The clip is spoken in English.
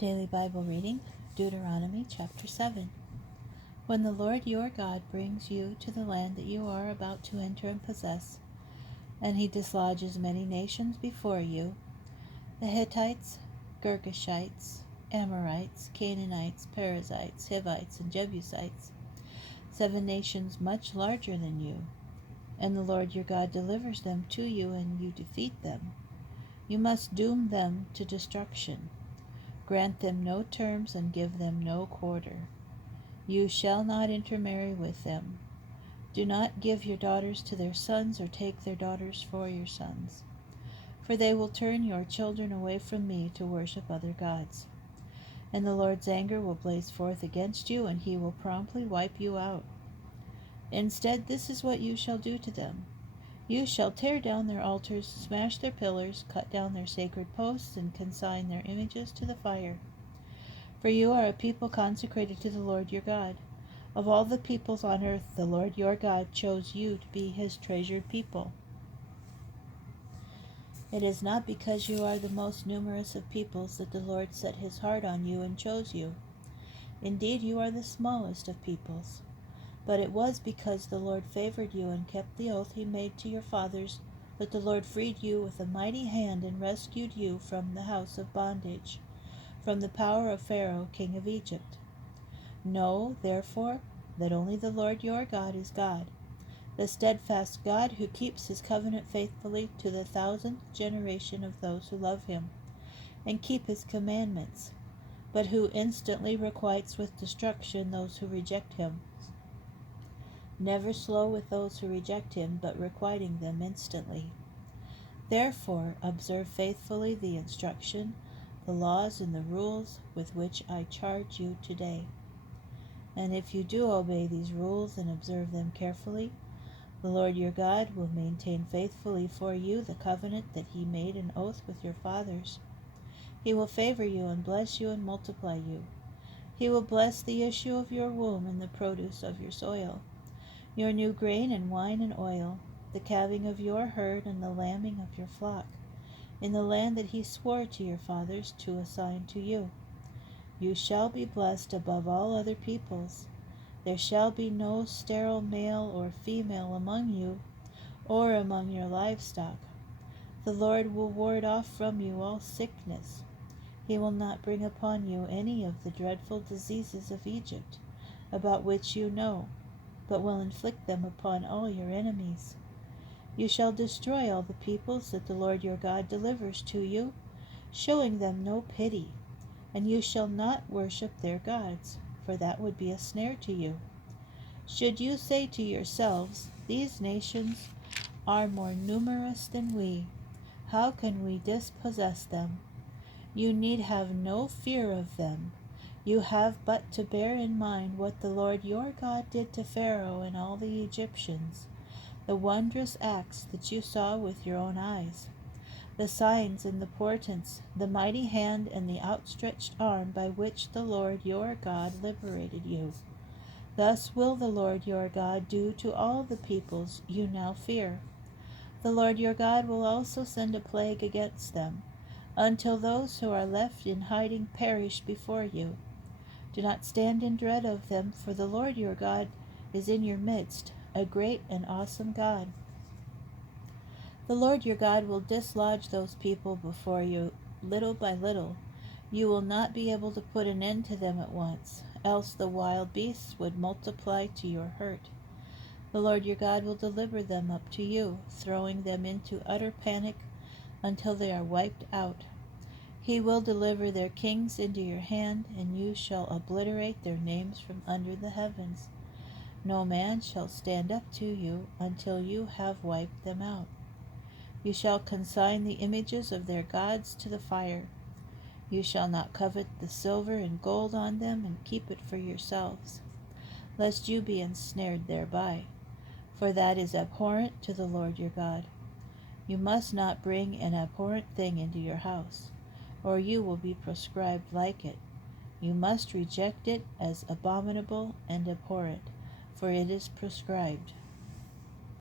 Daily Bible reading, Deuteronomy chapter 7. When the Lord your God brings you to the land that you are about to enter and possess, and he dislodges many nations before you, the Hittites, Girgashites, Amorites, Canaanites, Perizzites, Hivites, and Jebusites, 7 nations much larger than you, and the Lord your God delivers them to you and you defeat them, you must doom them to destruction. Grant them no terms and give them no quarter. You shall not intermarry with them. Do not give your daughters to their sons or take their daughters for your sons, for they will turn your children away from me to worship other gods. And the Lord's anger will blaze forth against you, and he will promptly wipe you out. Instead, this is what you shall do to them. You shall tear down their altars, smash their pillars, cut down their sacred posts, and consign their images to the fire. For you are a people consecrated to the Lord your God. Of all the peoples on earth, the Lord your God chose you to be his treasured people. It is not because you are the most numerous of peoples that the Lord set his heart on you and chose you. Indeed, you are the smallest of peoples. But it was because the Lord favored you and kept the oath he made to your fathers that the Lord freed you with a mighty hand and rescued you from the house of bondage, from the power of Pharaoh, king of Egypt. Know, therefore, that only the Lord your God is God, the steadfast God who keeps his covenant faithfully to the 1,000th generation of those who love him and keep his commandments, but who instantly requites with destruction those who reject him. Never slow with those who reject him, but requiting them instantly. Therefore, observe faithfully the instruction, the laws, and the rules with which I charge you today. And if you do obey these rules and observe them carefully, the Lord your God will maintain faithfully for you the covenant that he made an oath with your fathers. He will favor you and bless you and multiply you. He will bless the issue of your womb and the produce of your soil, your new grain and wine and oil, the calving of your herd and the lambing of your flock, in the land that he swore to your fathers to assign to you. You shall be blessed above all other peoples. There shall be no sterile male or female among you, or among your livestock. The Lord will ward off from you all sickness. He will not bring upon you any of the dreadful diseases of Egypt, about which you know, but will inflict them upon all your enemies. You shall destroy all the peoples that the Lord your God delivers to you, showing them no pity, and you shall not worship their gods, for that would be a snare to you. Should you say to yourselves, these nations are more numerous than we, how can we dispossess them? You need have no fear of them. You have but to bear in mind what the Lord your God did to Pharaoh and all the Egyptians, the wondrous acts that you saw with your own eyes, the signs and the portents, the mighty hand and the outstretched arm by which the Lord your God liberated you. Thus will the Lord your God do to all the peoples you now fear. The Lord your God will also send a plague against them, until those who are left in hiding perish before you. Do not stand in dread of them, for the Lord your God is in your midst, a great and awesome God. The Lord your God will dislodge those people before you little by little. You will not be able to put an end to them at once, else the wild beasts would multiply to your hurt. The Lord your God will deliver them up to you, throwing them into utter panic until they are wiped out. He will deliver their kings into your hand, and you shall obliterate their names from under the heavens. No man shall stand up to you until you have wiped them out. You shall consign the images of their gods to the fire. You shall not covet the silver and gold on them and keep it for yourselves, lest you be ensnared thereby, for that is abhorrent to the Lord your God. You must not bring an abhorrent thing into your house, or you will be proscribed like it. You must reject it as abominable and abhorrent, for it is proscribed.